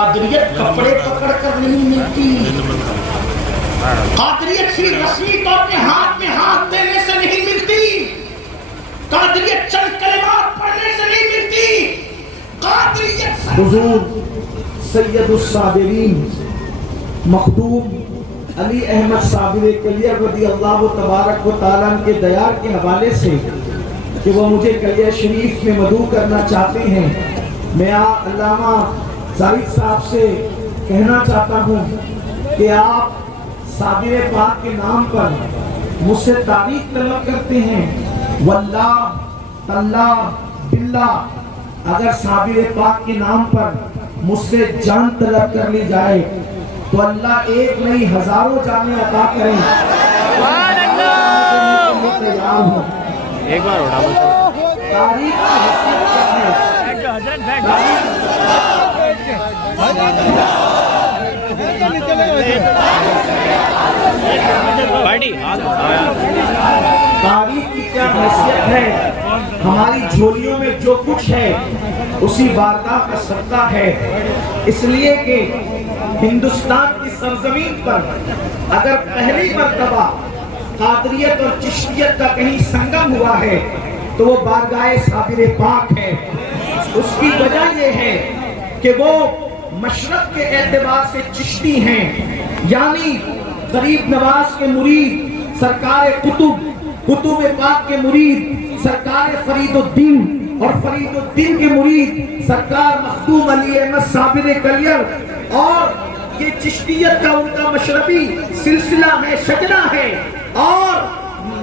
قادریت کپڑے پکڑ کر نہیں ملتی، قادریت صرف رسمی طور پہ ہاتھ میں ہاتھ دینے سے نہیں ملتی، قادریت چند کلمات پڑھنے سے نہیں ملتی، قادریت حضور سید الصابرین مخدوم علی احمد صابر کلیر رضی اللہ تبارک و تعالیٰ کے دیار کے حوالے سے کہ وہ مجھے کلیہ شریف میں مدعو کرنا چاہتے ہیں، میں علامہ زاہد صاحب سے کہنا چاہتا ہوں کہ آپ صابر پاک کے نام پر مجھ سے تعریف طلب کرتے ہیں، واللہ تاللہ باللہ اگر صابر پاک کے نام پر مجھ سے جان طلب کر لی جائے تو اللہ ایک نہیں ہزاروں جانیں عطا کریں۔ ایک بار اٹھا تاریخ کی حیثیت کیا ہے؟ تاریخ کی کیا حیثیت ہے؟ ہماری جھولیوں میں جو کچھ ہے اسی بارگاہ کا صدقہ ہے، اس لیے کہ ہندوستان کی سرزمین پر اگر پہلی مرتبہ قادریت اور چشتیت کا کہیں سنگم ہوا ہے تو وہ بارگاہ صابر پاک ہے۔ اس کی وجہ یہ ہے کہ وہ مشرق کے اعتبار سے چشتی ہیں، یعنی غریب نواز کے مرید سرکار قطب پاک کے مرید سرکار فرید الدین اور فرید الدین کے مرید سرکار مخدوم علی احمد صابر کلیر، اور یہ چشتیت کا ان کا مشربی سلسلہ ہے، شجرہ ہے، اور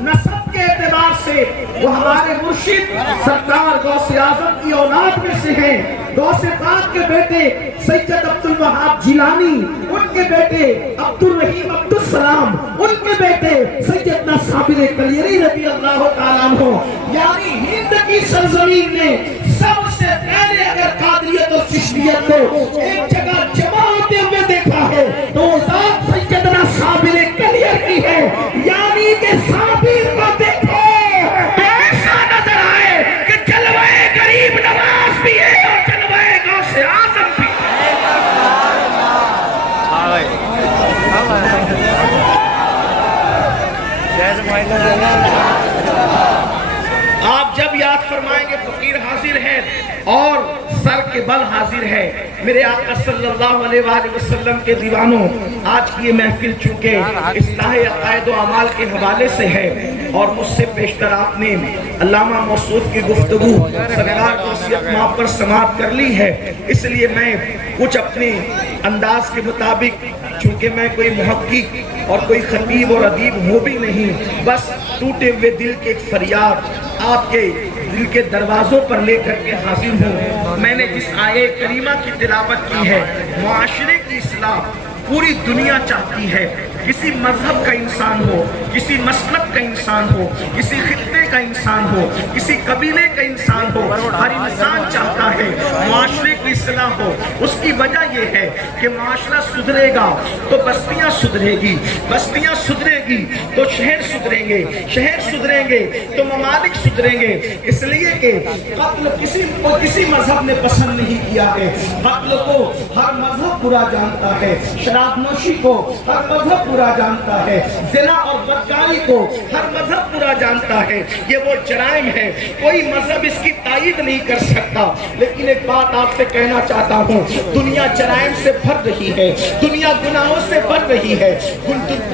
نسب کے اعتبار سے وہ ہمارے مرشد سرکار غوث اعظم کی اولاد میں سے ہیں۔ غوث پاک کے بیٹے سید عبد الوہاب جیلانی، ان کے بیٹے عبد الرحیم عبد السلام، ان کے بیٹے سیدنا صابر کلیری رضی اللہ تعالیٰ عنہ، یعنی ہند کی سرزمین نے سب سے پہلے اگر قادریت اور چشتیت کو ایک جگہ جمع ہوتے ہوئے دیکھا ہے تو وہ ذات سیدنا صابر کلیر کی ہے، یعنی کہ صابر کو دیکھو تو ایسا نظر آئے کہ جلوہ غریب نواز بھی ہے اور جلوہ غوث اعظم بھی ہے۔ آپ جب یاد فرمائیں گے فقیر حاضر ہے اور سر کے بل حاضر ہے، میرے آقا صلی اللہ علیہ وآلہ وسلم کے دیوانوں، آج کی یہ محفل چونکہ اصلاح عقائد و اعمال کے حوالے سے ہے اور مجھ سے پیشتر آپ نے علامہ موصوف کی گفتگو سرکار کی وصیت ماں پر سماعت کر لی ہے، اس لیے میں کچھ اپنے انداز کے مطابق، چونکہ میں کوئی محقق اور کوئی خطیب اور ادیب ہوں بھی نہیں، بس ٹوٹے ہوئے دل کے ایک فریاد آپ کے دل کے دروازوں پر لے کر کے حاضر ہوں۔ میں نے جس آیے کریمہ کی تلاوت کی ہے، معاشرے کی اصلاح پوری دنیا چاہتی ہے، کسی مذہب کا انسان ہو، کسی مسلک کا انسان ہو، کسی خطے کا انسان ہو، کسی قبیلے کا انسان ہو، ہر انسان چاہتا ہے معاشرے کی اصلاح ہو۔ اس کی وجہ یہ ہے کہ معاشرہ سدھرے گا تو بستیاں سدھرے گی، بستیاں سدھرے گی تو شہر سدھریں گے، شہر سدھریں گے تو ممالک سدھریں گے۔ اس لیے کہ قتل کسی مذہب نے پسند نہیں کیا ہے، قتل کو ہر مذہب برا جانتا ہے، شراب نوشی کو ہر مذہب برا جانتا ہے، زنا اور بدکاری کو ہر مذہب برا جانتا ہے، یہ وہ جرائم ہے، کوئی مذہب اس کی تائید نہیں کر سکتا۔ لیکن ایک بات آپ سے کہنا چاہتا ہوں، دنیا جرائم سے بھر رہی ہے، دنیا گناہوں سے بھر رہی ہے،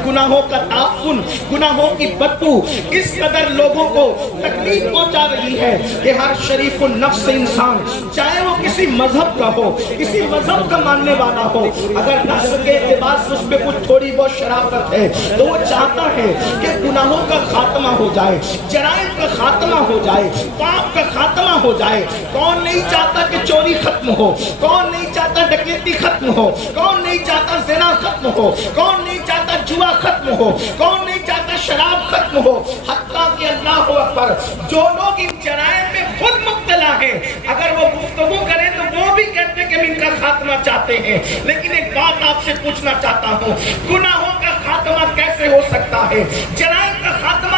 گناہوں کا تعفن، گناہوں کی بدبو اس قدر لوگوں کو تکلیف پہنچا رہی ہے کہ ہر شریف النفس انسان، چاہے وہ کسی مذہب کا ہو، کسی مذہب کا ماننے والا ہو، اگر نسل کے اعتبار سے اس پہ کچھ تھوڑی بہت شرافت ہے تو وہ چاہتا ہے کہ گناہوں کا خاتمہ ہو جائے، جرائم کا خاتمہ ہو جائے، پاپ کا خاتمہ ہو جائے۔ کون نہیں چاہتا کہ چوری ختم ہو، کون نہیں چاہتا ڈکیتی ختم ہو، کون نہیں چاہتا زنا ختم ہو، کون نہیں چاہتا جوا ختم ہو، کون نہیں چاہتا شراب ختم ہو، حتیٰ کہ اللہ اکبر جو لوگ ان جرائم میں خود مبتلا ہیں اگر وہ گفتگو کریں تو وہ بھی کہتے ہیں کہ ہم ان کا خاتمہ چاہتے ہیں۔ لیکن ایک بات آپ سے پوچھنا چاہتا ہوں، گناہوں کا خاتمہ کیسے ہو سکتا ہے؟ جرائم کا خاتمہ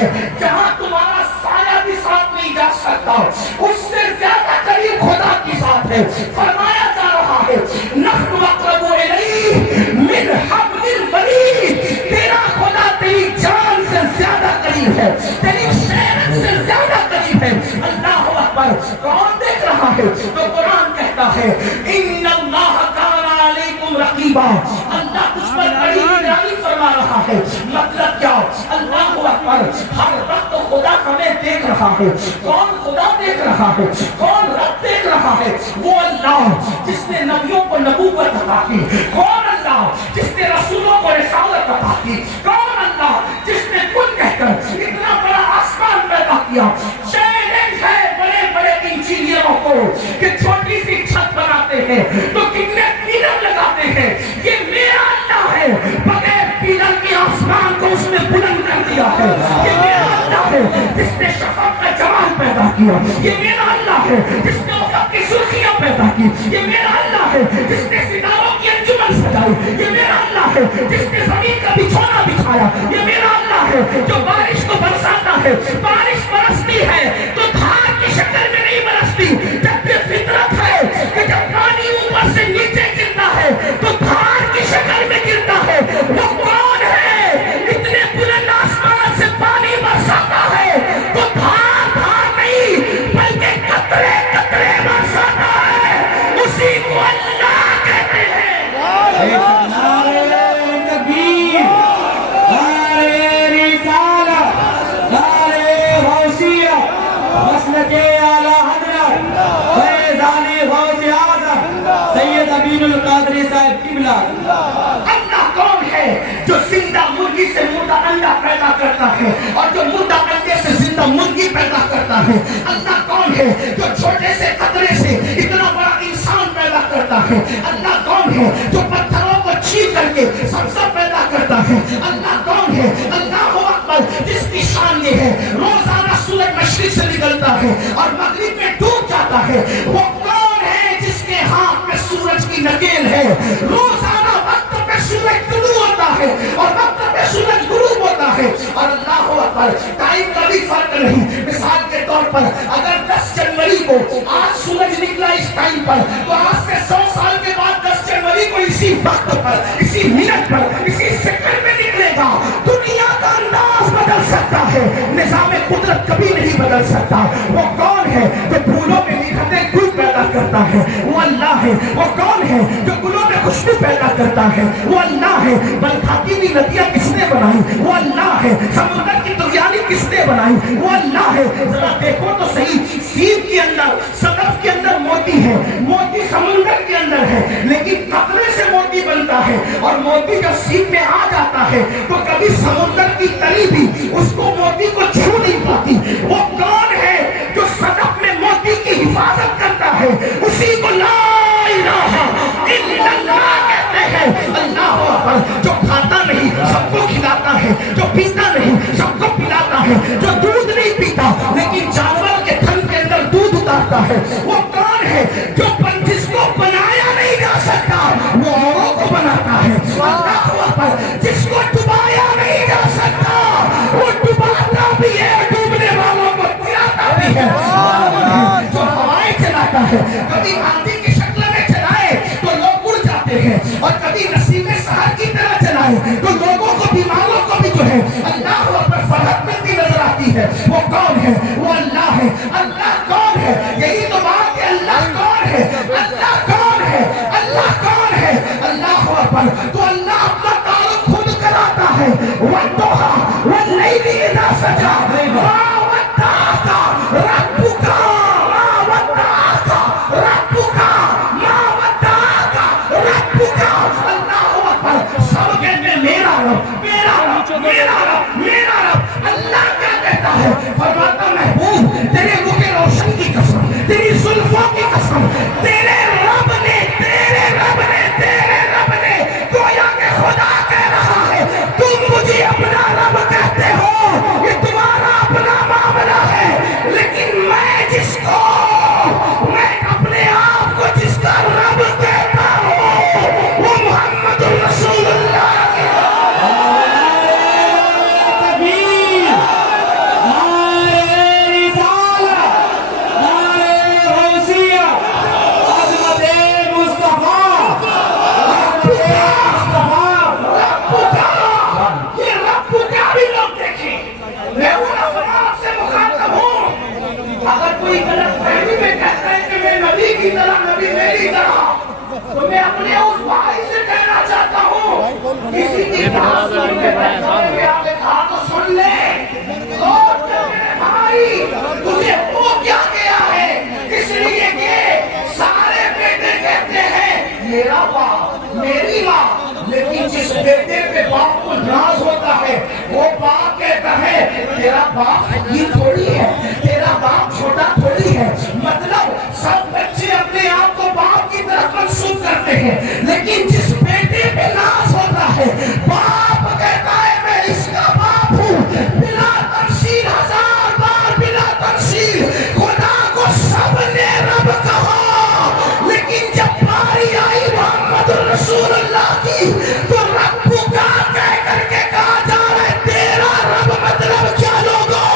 ہے جہاں تمہارا سایہ بھی ساتھ نہیں جا سکتا، اس سے زیادہ قریب خدا کی ذات ہے۔ فرمایا جا رہا ہے نحن اقرب الیہ من حبل الورید، تیرا خدا تیری جان سے زیادہ قریب ہے، تیری شہرت سے زیادہ قریب ہے۔ اللہ اکبر، کون دیکھ رہا ہے؟ تو قرآن کہتا ہے ان اللہ کان علیکم رقیبا، اللہ تجھ پر بڑی نگرانی فرما رہا ہے۔ مطلب کیا؟ اللہ اکبر، ہر وقت خدا ہمیں دیکھ رہا ہے۔ کون خدا دیکھ رہا ہے؟ کون رب دیکھ رہا ہے؟ وہ اللہ جس نے نبیوں کو نبوت عطا کی، کون اللہ جس نے رسولوں کو رسالت عطا کی، کون اللہ جس نے کن کہہ کر اتنا بڑا آسمان پیدا کیا۔ چیلنج ہے بڑے بڑے انجینئروں کو کہ چھوٹی سی چھت بناتے ہیں تو کتنے پلر لگاتے ہیں، یہ میرا اللہ ہے، بغیر پلر کے آسمان کو اس نے بلند کر دیا ہے۔ یہ میرا اللہ ہے جس نے شفق کا جمال پیدا کیا، یہ میرا اللہ ہے جس نے افق کی سرخیاں پیدا کی، یہ میرا اللہ ہے جس نے ستاروں کی انجمن سجائی، یہ میرا اللہ ہے جس نے زمین کا بچھونا بچھایا، یہ میرا اللہ ہے جو بارش کو برساتا ہے۔ بارش برستی ہے تو دھار کی شکل میں نہیں برستی، جبکہ فطرت ہے کہ جب پانی اوپر سے نیچے گرتا ہے تو دھار کی شکل میں گرتا ہے۔ وہ کون ہے اتنے بلند آسمان سے پانی برساتا ہے تو دھار دھار نہیں بلکہ قطرے قطرے برساتا ہے، اسی کو اللہ کہتے ہیں۔ اللہ کون ہے جو زندہ مرغی سے مردہ انڈا پیدا کرتا ہے اور جو مردہ انڈے سے زندہ مرغی پیدا کرتا ہے؟ اللہ کون ہے جو چھوٹے سے قطرے سے اتنا بڑا انسان پیدا کرتا ہے؟ اللہ کون ہے جو پتھروں کو چیر کر کے سبزہ پیدا کرتا ہے؟ اللہ کون ہے؟ اللہ اکبر، جس کی شان یہ ہے روزانہ سورج مشرق سے نکلتا ہے اور مغرب میں ڈوب جاتا ہے۔ وہ کون ہے جس کے ہاتھ میں سورج کی نکیل ہے؟ روزانہ وقت پہ سورج طلوع ہوتا ہے اور وقت پہ سورج غروب ہوتا ہے، اور اللہ اکبر ٹائم کا بھی فرق نہیں۔ مثال کے طور پر اگر 10 جنوری کو آج سورج نکلا اس ٹائم پر تو آج سے 100 سال کے بعد 10 جنوری کو اسی وقت پر، اسی منٹ پر، اسی سیکنڈ میں نکلے گا۔ دنیا کا انداز بدل سکتا ہے، نظام قدرت کبھی نہیں بدل سکتا۔ وہ کون ہے جو پھولوں میں نکھرتے گل پیدا کرتا ہے؟ وہ اللہ ہے۔ وہ کون ہے جو گلوں میں خوشبو پیدا کرتا ہے؟ وہ اللہ ہے۔ بل کھاتی ہوئی ندیاں کس نے بنائی؟ وہ اللہ ہے۔ سمندر کی دریائی کس نے بنائی؟ وہ اللہ ہے۔ ذرا دیکھو تو صحیح، سیب کے اندر، صدف کے اندر موتی ہے، موتی سمندر کے اندر ہے، لیکن قطرے سے موتی بنتا ہے، اور موتی جب سیب میں آ جاتا ہے تو کبھی سمندر کی تلی بھی اس کو موتی کو چھو نہیں پاتی۔ وہ کون ہے جو صدف میں موتی کی حفاظت کرتا ہے؟ اسی کو لا الہ الا اللہ کہتے ہیں۔ اللہ اکبر، جو کھاتا نہیں سب کو کھلاتا ہے، جو پیتا نہیں سب کو پلاتا ہے، جو دودھ نہیں پیتا لیکن جانور کے تھن کے اندر دودھ اتارتا ہے۔ وہ کون ہے جو جس کو بنایا نہیں جا سکتا وہ اوروں کو بناتا ہے؟ اللہ اکبر، جس کو ڈبایا نہیں جا سکتا وہ ڈباتا بھی ہے، ڈوبنے والوں کو گراتا بھی ہے۔ جو ہوائیں چلاتا ہے، کبھی آندھی کی شکل میں چلائے تو لوگ اڑ جاتے ہیں، اور کبھی نسیم سحر کی طرح چلائے تو لوگوں کو، بیماروں کو بھی جو ہے اللہ پر فرحت ملتی نظر آتی ہے۔ وہ کون ہے؟ وہ اللہ ہے۔ اللہ کون ہے؟ یہی تو بات ہے، اللہ کون ہے؟ اللہ کون ہے؟ اللہ کون ہے؟ اللہ اکبر، تو اللہ اپنا تعلق خود کراتا ہے۔ وَالضُّحَىٰ وَاللَّيْلِ إِذَا سَجَىٰ مَا وَدَّعَكَ رَبُّكَ مَا وَدَّعَكَ رَبُّكَ مَا وَدَّعَكَ رَبُّكَ۔ اللہ اکبر، سب کہتے ہیں میرا رب، میرا رب، میرا رب، میرا رب۔ اللہ کیا کہتا ہے؟ فرماتا محبوب تیرے منہ کے روشن کی قسم، تیری زلفوں کی قسم، تیرے رب نے، تیرے رب نے، تیرے رب نے، گویا کہ خدا کہہ رہا ہے تم مجھے اپنا رب کہتے ہو، یہ تمہارا اپنا معاملہ ہے، لیکن میں جس کو، میں اپنے آپ کو جس کا رب کہتا ہوں وہ محمد رسول اللہ۔ پہلی میں کہتا ہے کہ میں نبی کی طرح، نبی میری طرح، تو میں اپنے اس بھائی سے کہنا چاہتا ہوں کسی کی بات سننے میں آگے کہا تو سن لے، اور میرے بھائی تجھے ہو کیا گیا ہے؟ اس لیے کہ سارے بیٹے کہتے ہیں میرا باپ میری ماں، لیکن جس بیٹے پہ باپ کو ناز ہوتا ہے وہ باپ کہتا ہے تیرا باپ فقیر تھوڑی ہے، تیرا باپ چھوٹا تھوڑی ہے۔ مطلب سب بچے اپنے آپ کو باپ کی طرف منسوب کرتے ہیں، لیکن جس بیٹے پہ ناز ہوتا ہے باپ کہتا ہے میں اس کا باپ ہوں، بلا تفصیل، ہزار بار بلا تفصیل خدا کو سب نے رب کہا، لیکن جب باری آئی محمد رسول اللہ کی تو رب پکار کہہ کر کے کہا جا رہا ہے تیرا رب مطلب کیا لوگوں؟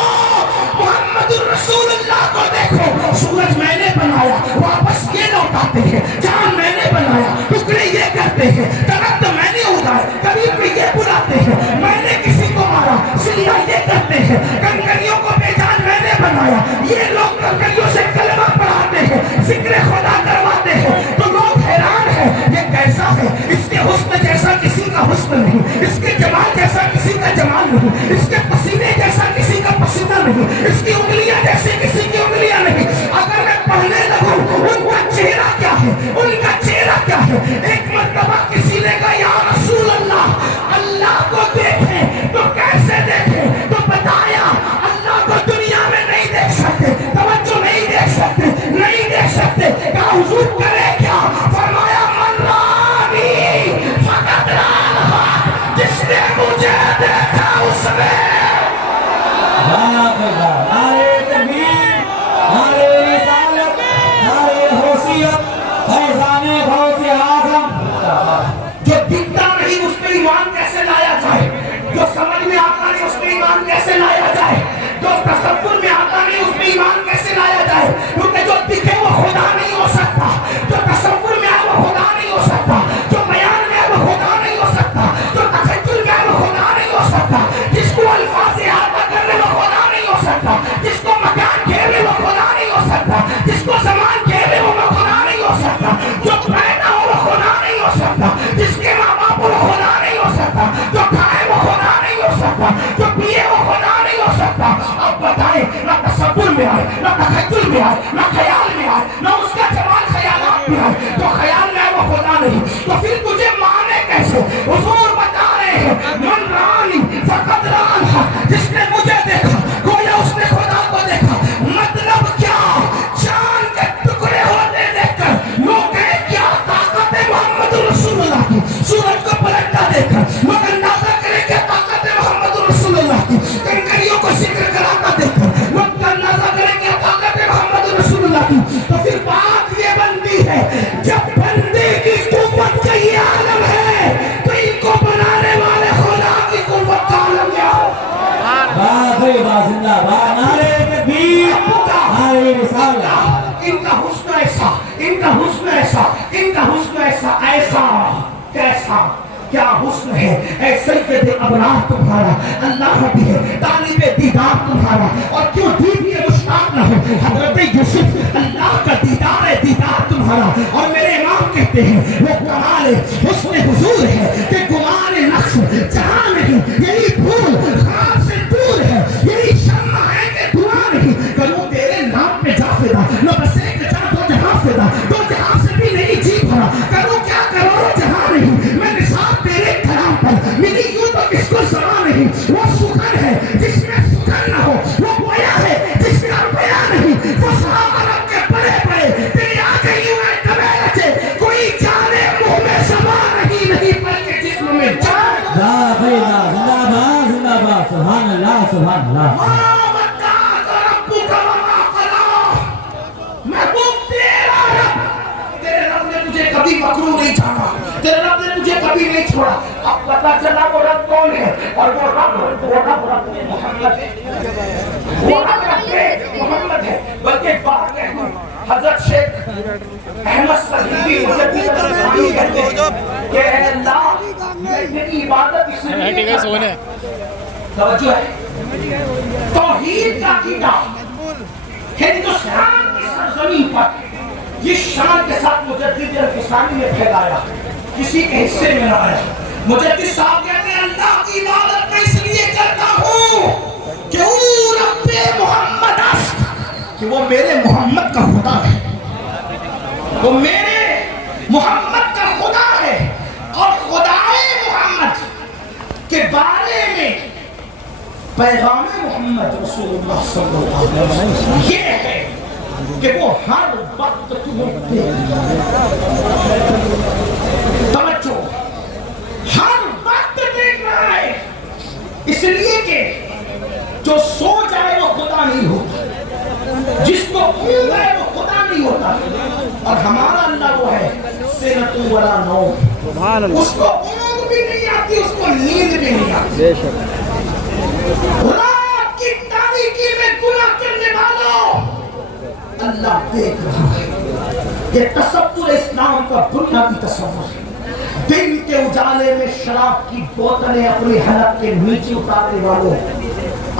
محمد رسول اللہ کو دیکھو، سورج میں نے بنایا واپس یہ لوٹاتے ہیں، چاند میں نے بنایا ٹکڑے یہ کرتے ہیں، درخت میں نے اگائے کبھی بھی یہ بلاتے ہیں، میں نے کسی کو مارا سلیا یہ کرتے ہیں، کنکریوں کو بے جان میں نے بنایا، یہ لوگ کنکریوں سے کلمہ پڑھاتے ہیں، ذکر خدا کرواتے ہیں، تو لوگ حیران ہیں یہ کیسا ہے؟ اس کے حسن جیسا کسی کا حسن نہیں، اس کے جمال جیسا کسی کا جمال نہیں، اس کے پسینے جیسا کسی کا پسینہ نہیں، اس کی انگلیاں جیسے کسی کی انگلیاں نہیں۔ اگر میں پڑھنے لگوں ان کا چہرہ کیا ہے، ان کا چہرہ کیا ہے؟ ایک مرتبہ کسی نے کہا یا رسول اللہ اللہ کو دیکھیں تو کیسے دیکھیں؟ تو بتایا اللہ کو دنیا میں نہیں دیکھ سکتے، توجہ نہیں دیکھ سکتے، نہیں دیکھ سکتے، کہا حضور کرے کیا؟ فرمایا من رانی فقط رہا، جس نے مجھے دیکھا اس نے۔ نعرے تکبیر، نعرے رسالت، نعرے حیثیت، فیضان غوث اعظم۔ جو دکھتا نہیں اس پہ ایمان کیسے لایا جائے؟ جو سمجھ میں آتا نہیں اس پہ ایمان کیسے لایا جائے؟ جو تصور میں آتا نہیں اس پہ ایمان کیسے لایا جائے؟ کیونکہ جو دکھے وہ خدا نہیں ہو سکتا، جو تصور میں آئے وہ خدا نہیں ہو سکتا، جو بیان میں آئے وہ خدا نہیں ہو سکتا، جو تخیل میں آئے وہ خدا نہیں ہو سکتا، جس کو الفاظ احاطہ کر لے وہ خدا نہیں ہو سکتا، جس کو مکان گھیر لے وہ خدا نہیں ہو سکتا، جس کو زمان گھیر لے وہ خدا نہیں ہو سکتا، جو پیدا ہو وہ خدا نہیں ہو سکتا، جس کے ماں باپ وہ خدا نہیں ہو سکتا، جو کھائے وہ خدا نہیں ہو سکتا، جو پیے وہ خدا نہیں ہو سکتا۔ اب بتائیں نہ تصور میں آئے، نہ تخیل میں آئے، نہ خیال میں آئے، نہ اس کا جمال خیالات میں آئے، جو خیال میں آئے وہ خدا نہیں، تو پھر تجھے مانے کیسے؟ حضور بتا رہے ہیں من رانی فقط رہا، جس نے مجھے دیکھا گویا اس نے خدا کو دیکھا۔ مطلب کیا؟ چاند کے ٹکڑے ہوتے دیکھ کر لوگ کہے کیا طاقت ہے محمد رسول اللہ کی، سورج کو پلٹتا دیکھ کر لوگ اندازہ کرے کیا طاقت ہے محمد رسول اللہ کی، کنکریوں کو ذکر کراتا دیکھ کر لوگ اندازہ کرے کیا طاقت ہے محمد رسول اللہ کی۔ تو پھر بات یہ بنتی ہے جب بندے کی قوت کا یہ عالم ہے تو ان کو بنانے والے خدا کی قوت کا عالم کیا ہو؟ زندہ باد، نعرے تکبیر، نعرے رسالت۔ ان کا حسن ایسا، ان کا حسن ایسا، ان کا حسن ایسا، ایسا کیسا کیا حسن ہے؟ اے سید ابرار تمہارا اللہ بھی ہے، طالب دیدار تمہارا، اور کیوں دید کے مشتاق نہ ہو؟ حضرت یوسف اللہ کا دیدار ہے، دیدار تمہارا، اور میرے امام کہتے ہیں وہ کمال حسن حضور ہے کہ گمان نقص جہاں نہیں، یہی پھول خواب سے دور ہے، یہی شمع ہے کہ دھواں نہیں، کروں تیرے نام پہ جا فدا، نہ بس ایک جا دو جہاں فدا، دو جہاں سے بھی نہیں جی بھرا، کروں کیا کرو جہاں نہیں، میں نثار تیرے کلام پر ملی یوں تو کس کو زمان نہیں، وہ سخن ہے جس میں سخن نہ ہو، وہ گویا ہے جس کا رویا نہیں، وہ صحابہ رب کے بڑے بڑے تیری آنکھیں یوں ہے دبے رچے، کوئی جانے منہ میں زبان نہیں بلکہ جسم میں جان۔ زندہ باد، زندہ باد، سبحان اللہ، سبحان اللہ۔ محبوب تیرا رب، تیرے رب نے تجھے کبھی مکروہ نہیں جانا، تیرے رب نے تجھے کبھی نہیں چھوڑا۔ اب پتا چلا وہ رب کون ہے، اور وہ رب محمد ہے، وہ رب محمد ہے۔ بلکہ بات کہتا ہوں حضرت شیخ احمد صدیقی مجدد الاسلامی کہتے ہیں کہ اے اللہ میں تیری عبادت اس لیے توجہ ہے، توحید کا عقیدہ ہندوستان کی امت جس شان کے ساتھ مجدد الفسانی نے پھیلایا کسی کے حصے میں نہ آیا. مجدد صاحب کہتے ہیں اللہ کی عبادت میں اس لیے کرتا ہوں کہ او رب محمد است، کہ وہ میرے محمد کا خدا ہے، وہ میرے محمد کا خدا ہے. اور خدائے محمد کے بارے میں پیغام محمد رسول اللہ صلی اللہ علیہ وسلم یہ ہے کہ وہ ہر وقت تمہیں دیکھ رہا ہے. توجہ، ہر وقت دیکھ رہا ہے. اس لیے کہ جو سو جائے وہ خدا نہیں ہوتا، جس کو اونگ ہے وہ خدا نہیں ہوتا. اور ہمارا اللہ وہ ہے سنۃ ولا نوم، اس کو اونگ بھی نہیں آتی، اس کو نیند بھی نہیں آتی. رات کی تاریکی میں گناہ کرنے والوں اللہ دیکھ رہا ہے. یہ تصور اسلام کا بنیادی تصور ہے. دن کے اجالے میں شراب کی بوتلیں اپنی حلق کے نیچے اتارنے والوں،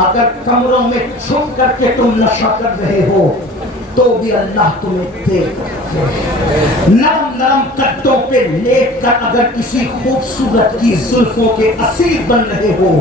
اگر کمروں میں چھپ کر کے تم نشہ کر رہے ہو تو بھی اللہ تمہیں دیکھ رہا ہے. نرم نرم کٹوں پہ لیٹ کر اگر کسی خوبصورت کی زلفوں کے اسیر بن رہے ہو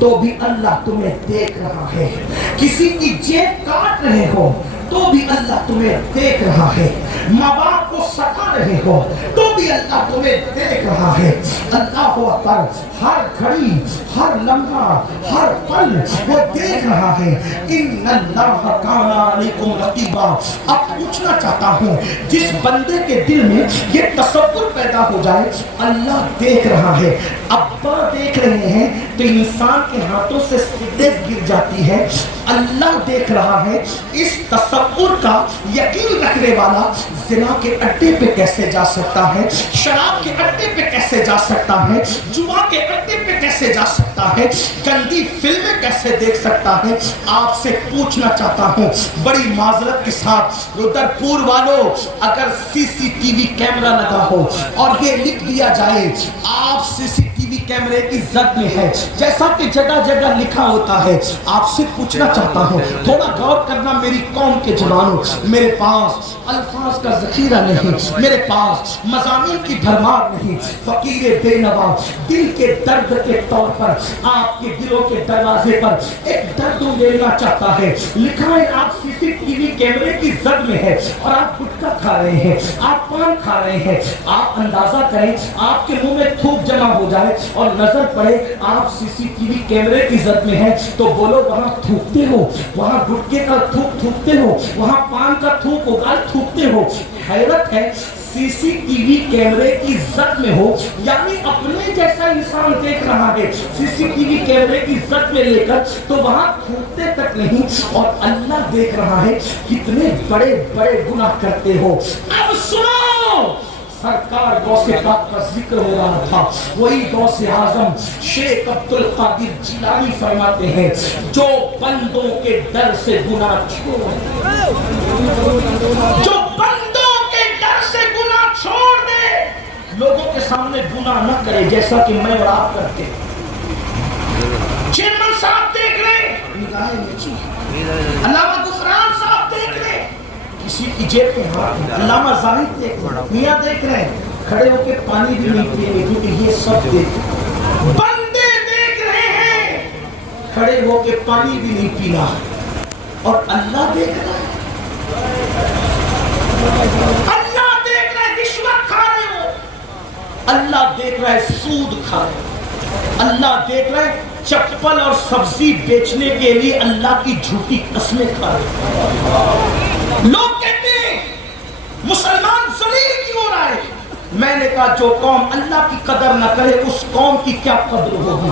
تو بھی اللہ تمہیں دیکھ رہا ہے. کسی کی جیب کاٹ رہے ہو تو بھی اللہ تمہیں دیکھ رہا ہے. ماں باپ کو ستا رہے ہو تو بھی اللہ تمہیں دیکھ رہا ہے. اللہ اکبر، ہر گھڑی، ہر لمحہ، ہر پل وہ دیکھ رہا ہے. ان اللہ کان علیکم رقیبا. اب پوچھنا چاہتا ہوں، جس بندے کے دل میں یہ تصور پیدا ہو جائے اللہ دیکھ رہا ہے، ابا دیکھ رہے ہیں تو انسان کے ہاتھوں سے سگریٹ گر جاتی ہے. اللہ دیکھ رہا ہے، اس تصور کا یقین رکھنے والا زنا کے اڈے پہ کیسے جا سکتا ہے، شراب کے اڈے پہ کیسے جا سکتا ہے، جوا کے اڈے پہ کیسے جا سکتا ہے، گندی فلمیں کیسے دیکھ سکتا ہے. آپ سے پوچھنا چاہتا ہوں بڑی معذرت کے ساتھ، رودرپور والوں، اگر سی سی ٹی وی کیمرہ لگا ہو اور یہ لکھ دیا جائے آپ سی سی ٹی وی کیمرے کی زد میں ہے، جیسا کہ جگہ جگہ لکھا ہوتا ہے، آپ سے پوچھنا چاہتا ہوں تھوڑا غور کرنا میری قوم کے جوانوں. میرے پاس الفاظ کا ذخیرہ نہیں، میرے پاس مضامین کی بھرمار نہیں. فقیر بے نوا دل کے درد کے طور پر آپ کے دلوں کے دروازے پر ایک درد لینا چاہتا ہے. لکھا ہے آپ سی سی ٹی وی کیمرے کی زد میں ہے اور آپ گٹکا کھا رہے ہیں، آپ پان کھا رہے ہیں. آپ اندازہ کریں آپ کے منہ میں تھوک جمع ہو جائے اور نظر پڑے آپ سی سی ٹی وی کیمرے کی زد میں ہیں تو بولو وہاں تھوکتے ہو، وہاں گٹکے کا تھوک تھوکتے ہو، وہاں پان کا تھوک اگال تھوکتے ہو. حیرت ہے، سی سی ٹی وی کیمرے کی زد میں ہو، یعنی اپنے جیسا انسان دیکھ رہا ہے سی سی ٹی وی کیمرے کی زد میں لے کر، تو وہاں تھوکتے تک نہیں. اور اللہ دیکھ رہا ہے کتنے بڑے بڑے گناہ کرتے ہو. اب سنو، سرکار غوث پاک کا ذکر ہو رہا تھا. وہی غوث اعظم شیخ عبد القادر جیلانی فرماتے ہیں جو بندوں کے ڈر سے گناہ چھوڑ، جو بندوں کے ڈر سے گناہ چھوڑ دے، لوگوں کے سامنے گناہ نہ کرے جیسا کہ میں اور آپ کرتے. چیئرمین صاحب دیکھ رہے، نگاہیں نیچی. علامہ غفران صاحب دیکھ رہے، کسی کی جیب پہ ہاتھ. علامہ زاہد دیکھ رہے، میاں دیکھ رہے ہیں، کھڑے ہو کے پانی بھی نہیں پیئیں گے کیونکہ یہ سب دیکھ رہے. بندے دیکھ رہے ہیں، کھڑے ہو کے پانی بھی نہیں پینا. اور اللہ دیکھ رہا ہے، اللہ دیکھ رہا ہے رشوت کھا رہے ہو، اللہ دیکھ رہا ہے سود کھا رہے ہو، اللہ دیکھ رہا ہے چپل اور سبزی بیچنے کے لیے اللہ کی جھوٹی قسمیں کھا رہے ہو. لوگ کہتے ہیں مسلمان ذلیل کیوں ہو رہا ہے. میں نے کہا جو قوم اللہ کی قدر نہ کرے اس قوم کی کیا قدر ہوگی.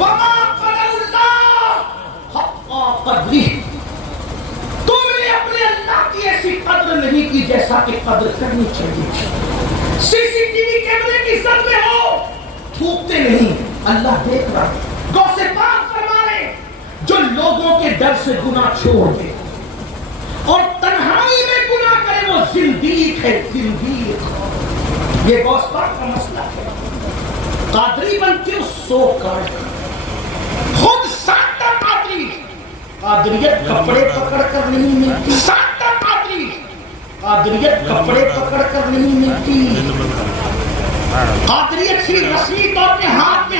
وما قدر اللہ حق قدری. تم نے اپنے اللہ کی ایسی قدر نہیں کی جیسا کہ قدر کرنی چاہیے. سی سی ٹی وی کیمرے کی زد میں ہو، تھوکتے نہیں، اللہ دیکھ رہا ہے. غوث پاک فرما رہے جو لوگوں کے ڈر سے گناہ چھوڑ دے اور تنہائی میں گناہ کرے وہ زندیق ہے، زندیق. یہ غوث پاک کا مسئلہ ہے. قادری بن کے سو کاٹ، خود ساٹا قادری. قادریت کپڑے پکڑ کر نہیں ملتی، ساٹا قادری قادریت کپڑے پکڑ کر نہیں ملتی، قادریت صرف رسمی طور پہ ہاتھ